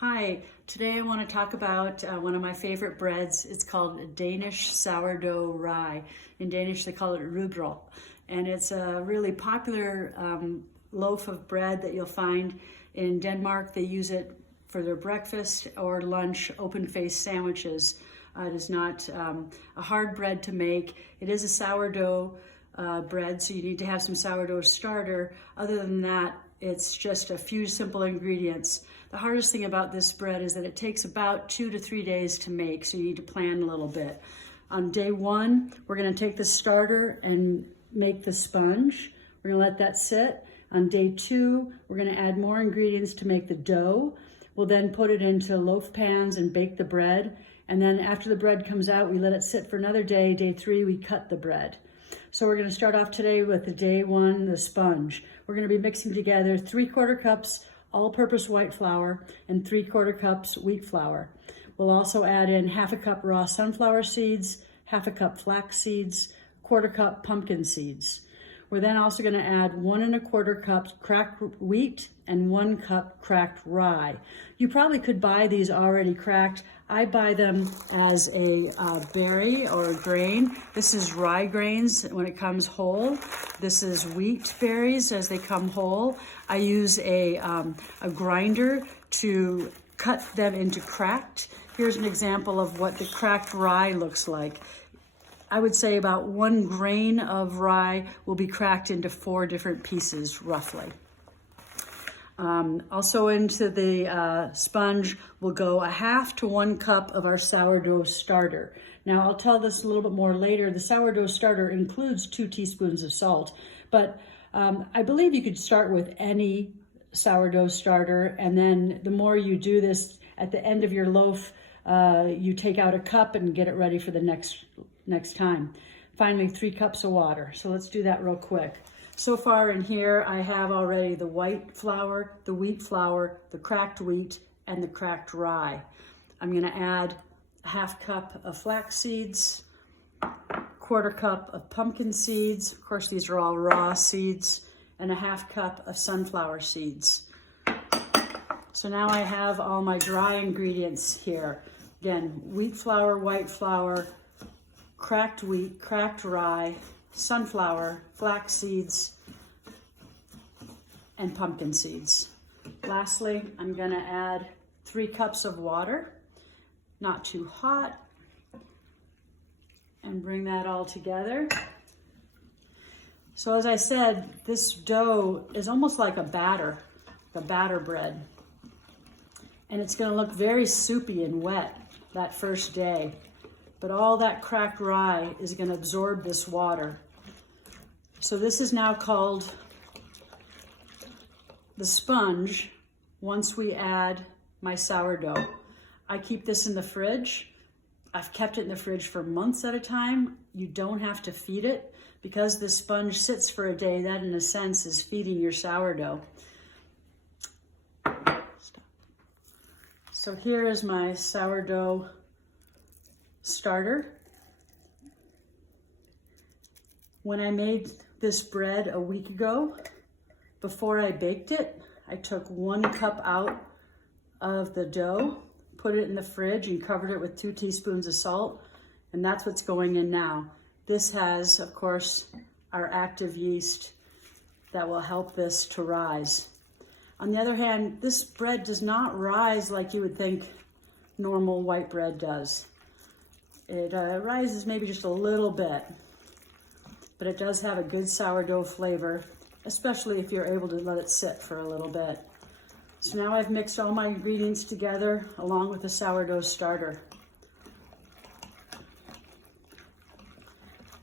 Hi, today I want to talk about one of my favorite breads. It's called Danish sourdough rye. In Danish they call it rugbrød. And it's a really popular loaf of bread that you'll find in Denmark. They use it for their breakfast or lunch open-faced sandwiches. It is not a hard bread to make. It is a sourdough bread, so you need to have some sourdough starter. Other than that, it's just a few simple ingredients. The hardest thing about this bread is that it takes about 2 to 3 days to make, so you need to plan a little bit. On day one, we're gonna take the starter and make the sponge. We're gonna let that sit. On day two, we're gonna add more ingredients to make the dough. We'll then put it into loaf pans and bake the bread. And then after the bread comes out, we let it sit for another day. Day three, we cut the bread. So we're gonna start off today with the day one, the sponge. We're gonna be mixing together 3/4 cups all-purpose white flour and 3/4 cups wheat flour. We'll also add in 1/2 cup raw sunflower seeds, 1/2 cup flax seeds, 1/4 cup pumpkin seeds. We're then also gonna add 1 1/4 cups cracked wheat and 1 cup cracked rye. You probably could buy these already cracked. I buy them as a berry or a grain. This is rye grains when it comes whole. This is wheat berries as they come whole. I use a grinder to cut them into cracked. Here's an example of what the cracked rye looks like. I would say about 1 grain of rye will be cracked into 4 different pieces, roughly. Also into the sponge will go 1/2 to 1 cup of our sourdough starter. Now I'll tell this a little bit more later. The sourdough starter includes 2 teaspoons of salt, but I believe you could start with any sourdough starter, and then the more you do this, at the end of your loaf, you take out a cup and get it ready for the next time. Finally, 3 cups of water. So let's do that real quick. So far in here, I have already the white flour, the wheat flour, the cracked wheat, and the cracked rye. I'm gonna add 1/2 cup of flax seeds, 1/4 cup of pumpkin seeds. Of course, these are all raw seeds, and 1/2 cup of sunflower seeds. So now I have all my dry ingredients here. Again, wheat flour, white flour, cracked wheat, cracked rye, sunflower, flax seeds, and pumpkin seeds. Lastly, I'm gonna add 3 cups of water, not too hot, and bring that all together. So as I said, this dough is almost like a batter bread. And it's gonna look very soupy and wet that first day. But all that cracked rye is gonna absorb this water. So this is now called the sponge once we add my sourdough. I keep this in the fridge. I've kept it in the fridge for months at a time. You don't have to feed it because the sponge sits for a day. That in a sense is feeding your sourdough. So here is my sourdough starter. When I made this bread a week ago, before I baked it, I took 1 cup out of the dough, put it in the fridge and covered it with 2 teaspoons of salt, and that's what's going in now. This has, of course, our active yeast that will help this to rise. On the other hand, this bread does not rise like you would think normal white bread does. It rises maybe just a little bit, but it does have a good sourdough flavor, especially if you're able to let it sit for a little bit. So now I've mixed all my ingredients together along with the sourdough starter.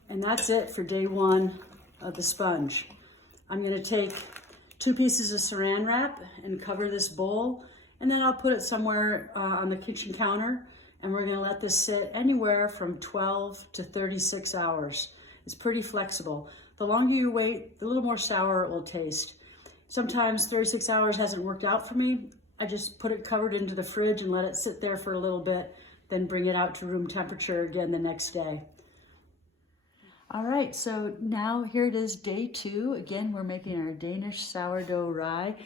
And that's it for day one of the sponge. I'm gonna take 2 pieces of saran wrap and cover this bowl, and then I'll put it somewhere on the kitchen counter, and we're gonna let this sit anywhere from 12 to 36 hours. It's pretty flexible. The longer you wait, the little more sour it will taste. Sometimes 36 hours hasn't worked out for me. I just put it covered into the fridge and let it sit there for a little bit, then bring it out to room temperature again the next day. All right, so now here it is, day 2. Again, we're making our Danish sourdough rye.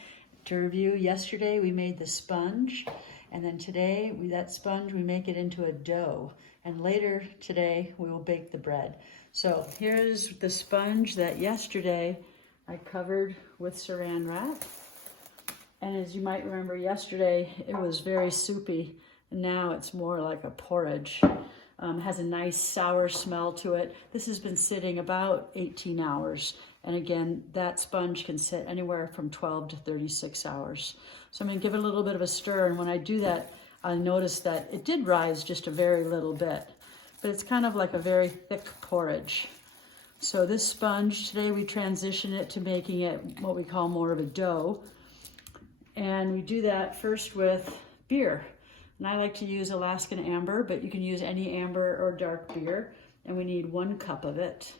To review, yesterday we made the sponge, and then today that sponge we make it into a dough, and later today we will bake the bread. So here's the sponge that yesterday I covered with saran wrap, and as you might remember, yesterday it was very soupy, and now it's more like a porridge. Has a nice sour smell to it. This has been sitting about 18 hours. And again, that sponge can sit anywhere from 12 to 36 hours. So I'm gonna give it a little bit of a stir. And when I do that, I notice that it did rise just a very little bit, but it's kind of like a very thick porridge. So this sponge, today we transition it to making it what we call more of a dough. And we do that first with beer. And I like to use Alaskan amber, but you can use any amber or dark beer. And we need 1 cup of it.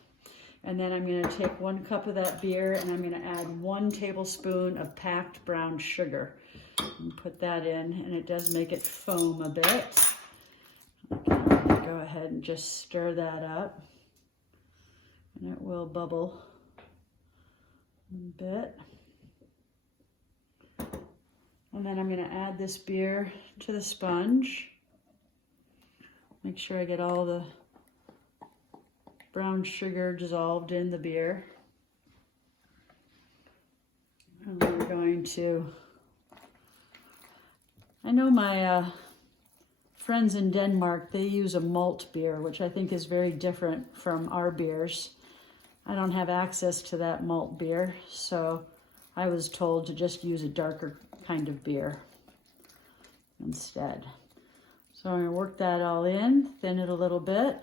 And then I'm gonna take 1 cup of that beer and I'm gonna add 1 tablespoon of packed brown sugar. And put that in, and it does make it foam a bit. Go ahead and just stir that up. And it will bubble a bit. And then I'm gonna add this beer to the sponge. Make sure I get all the brown sugar dissolved in the beer. And we're going to, I know my friends in Denmark, they use a malt beer, which I think is very different from our beers. I don't have access to that malt beer, so I was told to just use a darker kind of beer instead. So I'm gonna work that all in, thin it a little bit.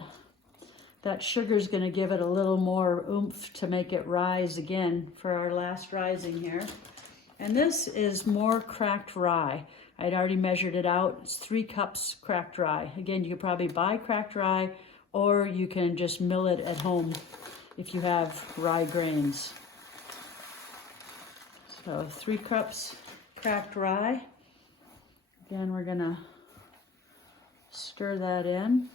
That sugar is gonna give it a little more oomph to make it rise again for our last rising here. And this is more cracked rye. I'd already measured it out. It's 3 cups cracked rye. Again, you could probably buy cracked rye, or you can just mill it at home if you have rye grains. So 3 cups cracked rye. Again, we're gonna stir that in.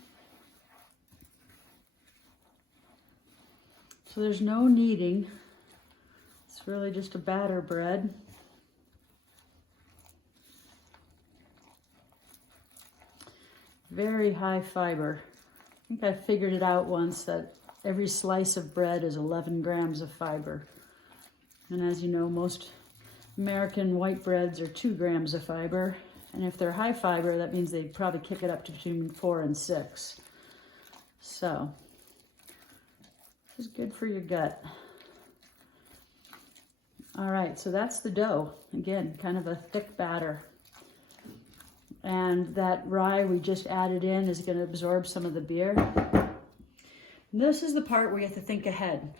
So there's no kneading. It's really just a batter bread. Very high fiber. I think I figured it out once that every slice of bread is 11 grams of fiber. And as you know, most American white breads are 2 grams of fiber. And if they're high fiber, that means they probably kick it up to between 4 and 6. So this is good for your gut. All right, so that's the dough. Again, kind of a thick batter. And that rye we just added in is gonna absorb some of the beer. And this is the part where you have to think ahead.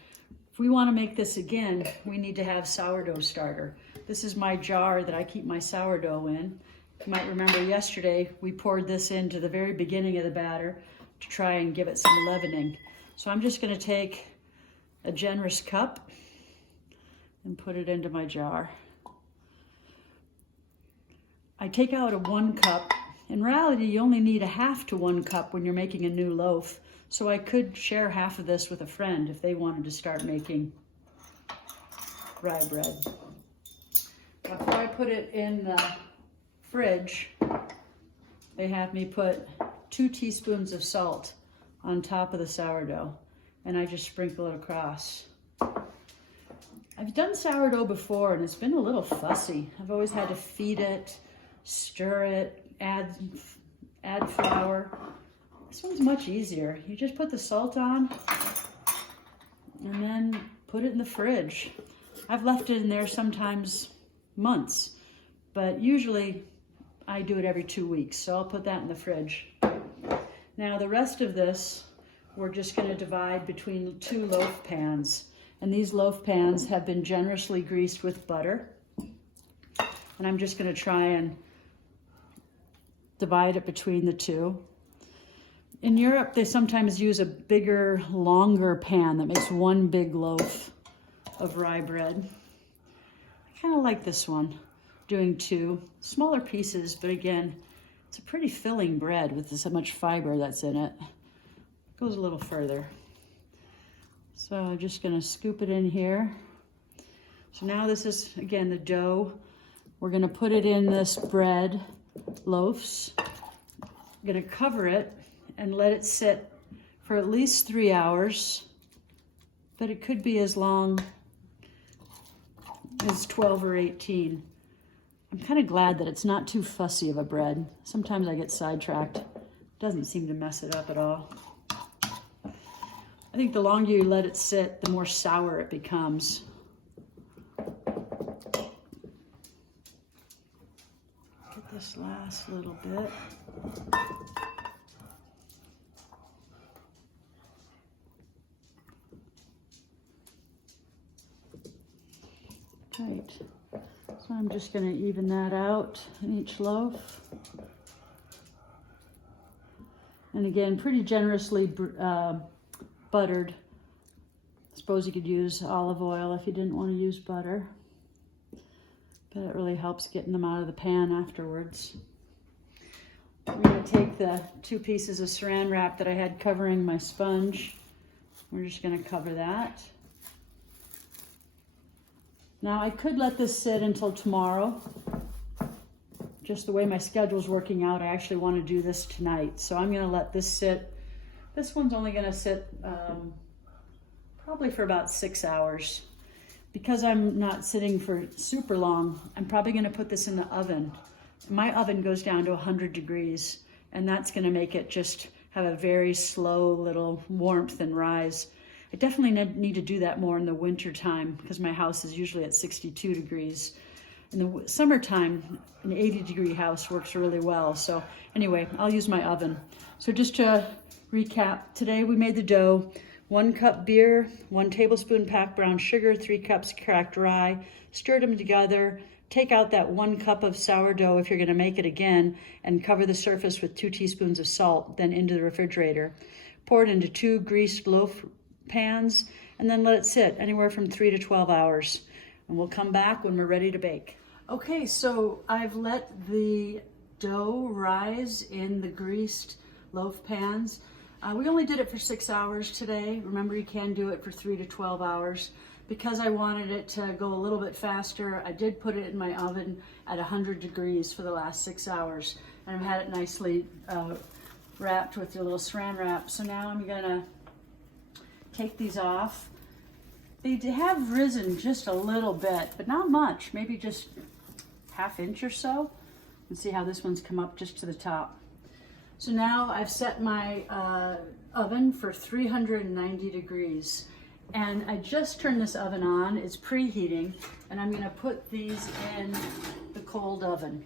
If we wanna make this again, we need to have sourdough starter. This is my jar that I keep my sourdough in. You might remember yesterday, we poured this into the very beginning of the batter to try and give it some leavening. So I'm just gonna take a generous cup and put it into my jar. I take out a 1 cup. In reality, you only need a half to 1 cup when you're making a new loaf. So I could share half of this with a friend if they wanted to start making rye bread. Before I put it in the fridge, they have me put 2 teaspoons of salt on top of the sourdough, and I just sprinkle it across. I've done sourdough before and it's been a little fussy. I've always had to feed it, stir it, add flour. This one's much easier. You just put the salt on and then put it in the fridge. I've left it in there sometimes months, but usually I do it every 2 weeks, so I'll put that in the fridge. Now the rest of this, we're just gonna divide between 2 loaf pans. And these loaf pans have been generously greased with butter. And I'm just gonna try and divide it between the 2. In Europe, they sometimes use a bigger, longer pan that makes 1 big loaf of rye bread. I kind of like this one, doing 2 smaller pieces, but again, it's a pretty filling bread with so much fiber that's in it. It goes a little further. So I'm just gonna scoop it in here. So now this is, again, the dough. We're gonna put it in this bread loaves. I'm gonna cover it and let it sit for at least 3 hours, but it could be as long as 12 or 18. I'm kind of glad that it's not too fussy of a bread. Sometimes I get sidetracked. It doesn't seem to mess it up at all. I think the longer you let it sit, the more sour it becomes. Get this last little bit. Right, so I'm just going to even that out in each loaf. And again, pretty generously buttered. I suppose you could use olive oil if you didn't want to use butter. But it really helps getting them out of the pan afterwards. I'm going to take the 2 pieces of saran wrap that I had covering my sponge. We're just going to cover that. Now I could let this sit until tomorrow. Just the way my schedule's working out, I actually want to do this tonight. So I'm going to let this sit. This one's only going to sit probably for about 6 hours. Because I'm not sitting for super long, I'm probably going to put this in the oven. My oven goes down to 100 degrees, and that's going to make it just have a very slow little warmth and rise. I definitely need to do that more in the winter time because my house is usually at 62 degrees. In the summertime, an 80-degree house works really well. So anyway, I'll use my oven. So just to recap, today we made the dough. 1 cup beer, 1 tablespoon packed brown sugar, 3 cups cracked rye, stirred them together. Take out that 1 cup of sourdough if you're gonna make it again, and cover the surface with 2 teaspoons of salt, then into the refrigerator. Pour it into 2 greased loaf pans, and then let it sit anywhere from 3 to 12 hours. And we'll come back when we're ready to bake. Okay, so I've let the dough rise in the greased loaf pans. We only did it for 6 hours today. Remember, you can do it for 3 to 12 hours. Because I wanted it to go a little bit faster, I did put it in my oven at 100 degrees for the last 6 hours. And I've had it nicely wrapped with your little saran wrap. So now I'm gonna take these off. They have risen just a little bit, but not much, maybe just ½ inch or so. And see how this one's come up just to the top. So now I've set my oven for 390 degrees. And I just turned this oven on, it's preheating, and I'm gonna put these in the cold oven.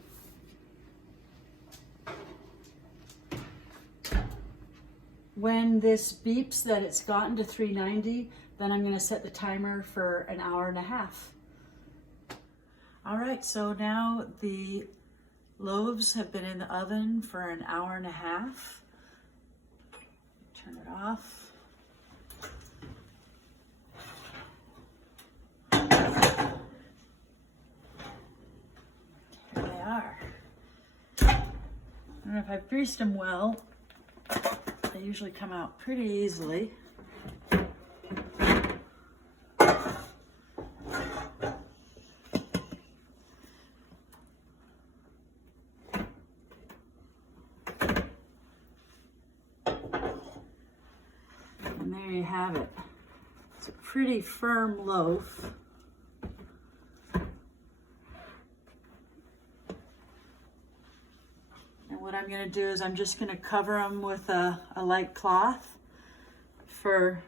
When this beeps that it's gotten to 390, then I'm gonna set the timer for an hour and a half. All right, so now the loaves have been in the oven for an hour and a half. Turn it off. Here they are. I don't know if I've greased them well. They usually come out pretty easily. And there you have it. It's a pretty firm loaf. And what I'm going to do is I'm just going to cover them with a light cloth for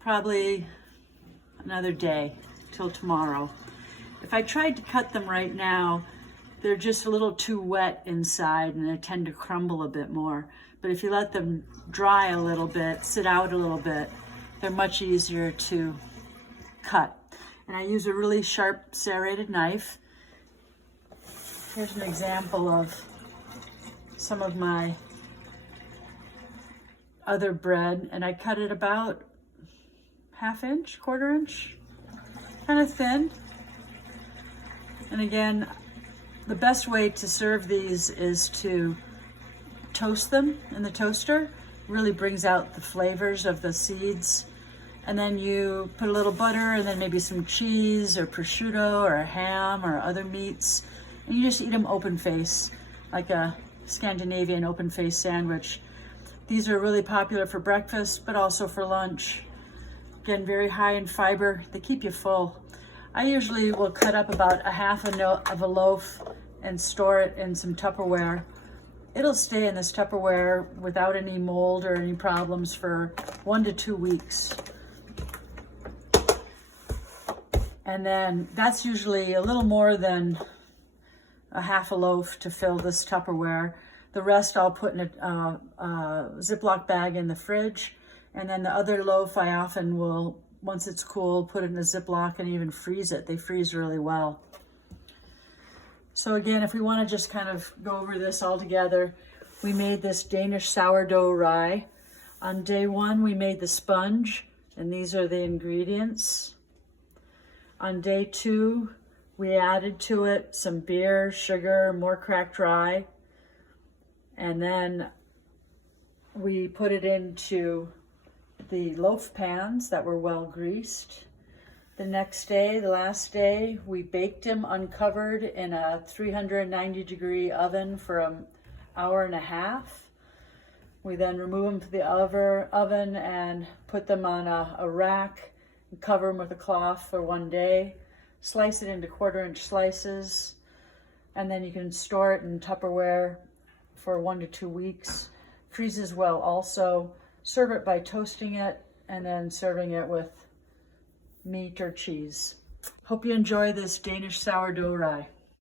probably another day till tomorrow. If I tried to cut them right now, they're just a little too wet inside and they tend to crumble a bit more. But if you let them dry a little bit, sit out a little bit, they're much easier to cut. And I use a really sharp serrated knife. Here's an example of some of my other bread, and I cut it about ½ inch, ¼ inch, kind of thin. And again, the best way to serve these is to toast them in the toaster. Really brings out the flavors of the seeds And then you put a little butter and then maybe some cheese or prosciutto or ham or other meats. And you just eat them open face, like a Scandinavian open face sandwich. These are really popular for breakfast, but also for lunch. Again, very high in fiber. They keep you full. I usually will cut up about a half of a loaf and store it in some Tupperware. It'll stay in this Tupperware without any mold or any problems for 1 to 2 weeks. And then that's usually a little more than a half a loaf to fill this Tupperware. The rest I'll put in a Ziploc bag in the fridge. And then the other loaf I often will, once it's cool, put it in a Ziploc and even freeze it. They freeze really well. So again, if we want to just kind of go over this all together, we made this Danish sourdough rye. On day 1, we made the sponge, and these are the ingredients. On day 2, we added to it some beer, sugar, more cracked rye, and then we put it into the loaf pans that were well greased. The next day, the last day, we baked them uncovered in a 390-degree oven for an hour and a half. We then remove them to the oven and put them on a rack and cover them with a cloth for 1 day. Slice it into 1/4-inch slices, and then you can store it in Tupperware for 1 to 2 weeks. Freezes well also. Serve it by toasting it and then serving it with meat or cheese. Hope you enjoy this Danish sourdough rye.